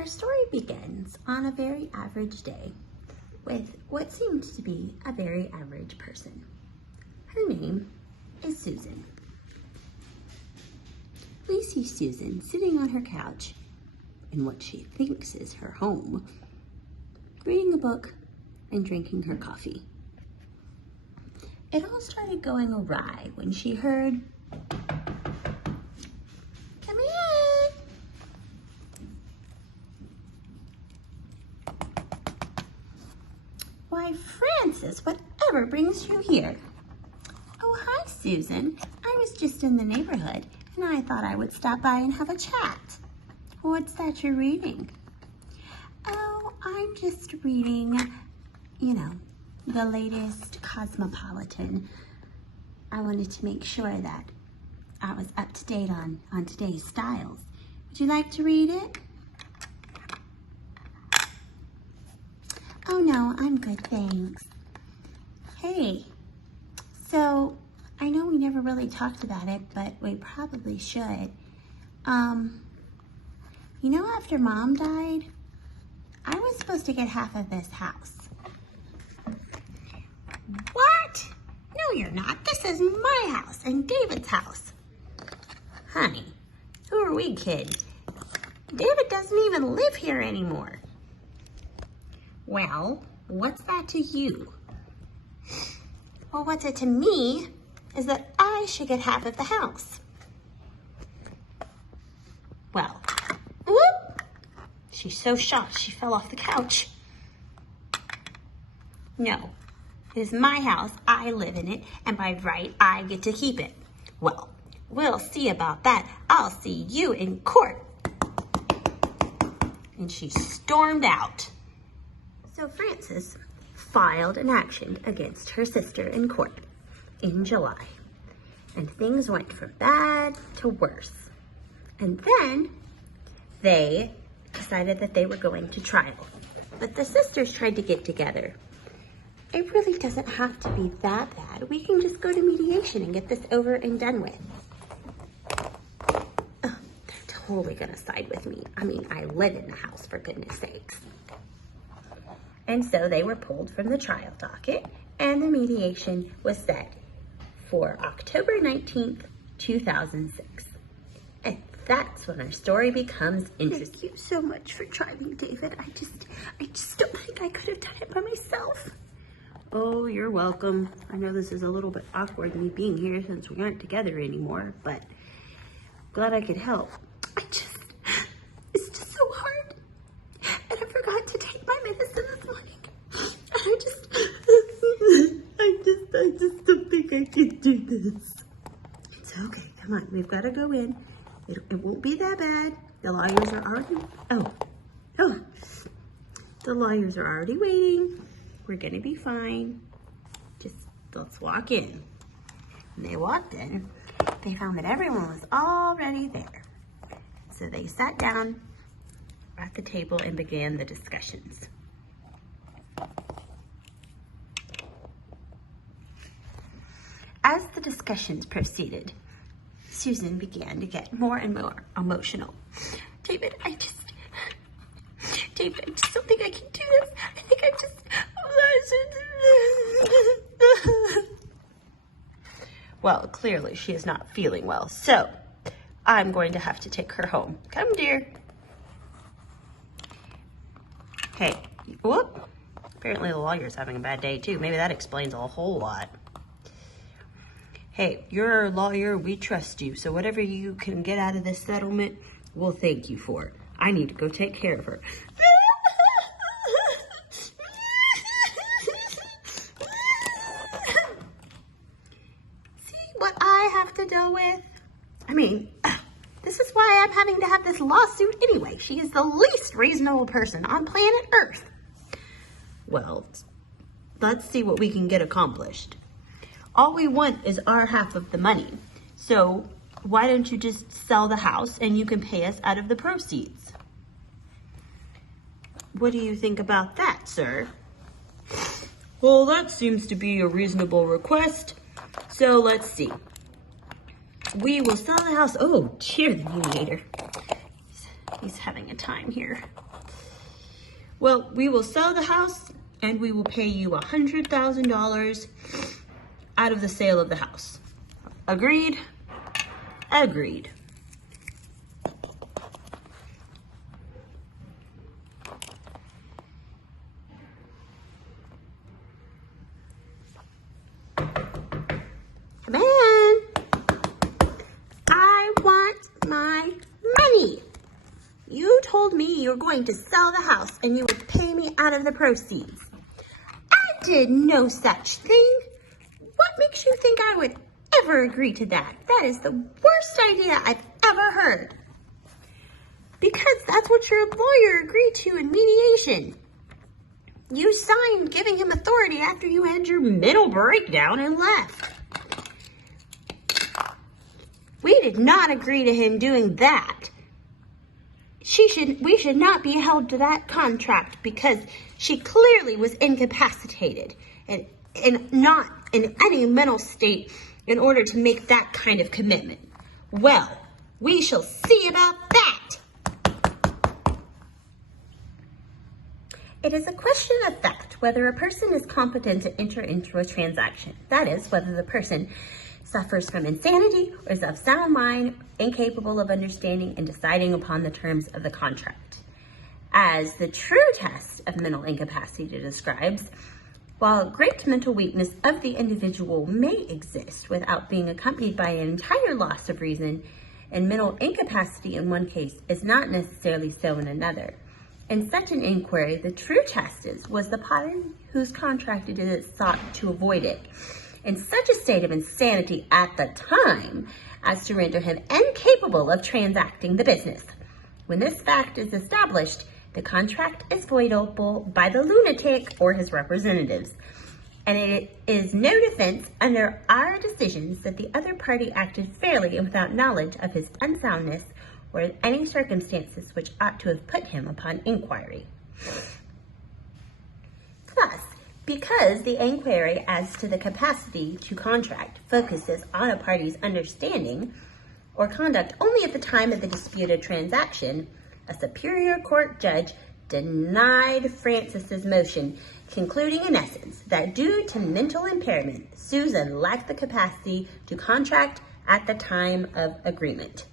Our story begins on a very average day with what seems to be a very average person. Her name is Susan. We see Susan sitting on her couch in what she thinks is her home, reading a book and drinking her coffee. It all started going awry when she heard, "Come in." "Why, Frances, whatever brings you here?" "Oh, hi, Susan. I was just in the neighborhood and I thought I would stop by and have a chat." "What's that you're reading?" "Oh, I'm just reading, the latest Cosmopolitan. I wanted to make sure that I was up to date on today's styles. Would you like to read it?" "Oh no, I'm good, thanks." "Hey, so I know we never really talked about it, but we probably should. After Mom died, I was supposed to get half of this house." "What? No, you're not. This is my house and David's house." "Honey, who are we kidding? David doesn't even live here anymore." "Well, what's that to you?" "Well, what's it to me is that I should get half of the house." Well, whoop! She's so shocked she fell off the couch. "No, it is my house, I live in it, and by right, I get to keep it." "Well, we'll see about that. I'll see you in court." And she stormed out. So Frances filed an action against her sister in court in July. And things went from bad to worse. And then they decided that they were going to trial. But the sisters tried to get together. It really doesn't have to be that bad. We can just go to mediation and get this over and done with. Oh, they're totally gonna side with me. I mean, I live in the house, for goodness sakes. And so they were pulled from the trial docket, and the mediation was set for October 19th, 2006. And that's when our story becomes interesting. Thank you so much for trying, David. I just don't think I could have done it by myself. Oh, you're welcome. I know this is a little bit awkward, me being here since we aren't together anymore, but glad I could help. It's just so hard. And I forgot to take my medicine this morning. And I just don't think I can do this. It's okay, come on, we've got to go in. It won't be that bad. The lawyers are already, the lawyers are already waiting. We're gonna be fine. Just let's walk in. When they walked in, they found that everyone was already there. So they sat down at the table and began the discussions. As the discussions proceeded, Susan began to get more and more emotional. David, I just don't think I can do this. I think Well, clearly she is not feeling well, so I'm going to have to take her home. Come, dear. Hey, whoop. Apparently the lawyer's having a bad day too. Maybe that explains a whole lot. Hey, you're a lawyer, we trust you, so whatever you can get out of this settlement, we'll thank you for it. I need to go take care of her. See what I have to deal with? I mean, this is why I'm having to have this lawsuit anyway. She is the least reasonable person on planet Earth. Well, let's see what we can get accomplished. All we want is our half of the money. So why don't you just sell the house and you can pay us out of the proceeds? What do you think about that, sir? Well, that seems to be a reasonable request. So let's see. We will sell the house. Oh, dear, the mediator. He's having a time here. Well, we will sell the house and we will pay you $100,000 out of the sale of the house. Agreed? Agreed. Man, I want my money. You told me you were going to sell the house and you would pay me out of the proceeds. I did no such thing. What makes you think I would ever agree to that? That is the worst idea I've ever heard. Because that's what your lawyer agreed to in mediation. You signed giving him authority after you had your mental breakdown and left. We did not agree to him doing that. We should not be held to that contract because she clearly was incapacitated and not in any mental state in order to make that kind of commitment. Well, we shall see about that. It is a question of fact whether a person is competent to enter into a transaction. That is, whether the person suffers from insanity or is of sound mind, incapable of understanding and deciding upon the terms of the contract. As the true test of mental incapacity describes, while great mental weakness of the individual may exist without being accompanied by an entire loss of reason, and mental incapacity in one case is not necessarily so in another. In such an inquiry, the true test is, was the party whose contract it is sought to avoid it in such a state of insanity at the time as to render him incapable of transacting the business. When this fact is established, the contract is voidable by the lunatic or his representatives, and it is no defense under our decisions that the other party acted fairly and without knowledge of his unsoundness or any circumstances which ought to have put him upon inquiry. Thus, because the inquiry as to the capacity to contract focuses on a party's understanding or conduct only at the time of the disputed transaction, a superior court judge denied Francis's motion, concluding in essence that due to mental impairment, Susan lacked the capacity to contract at the time of agreement.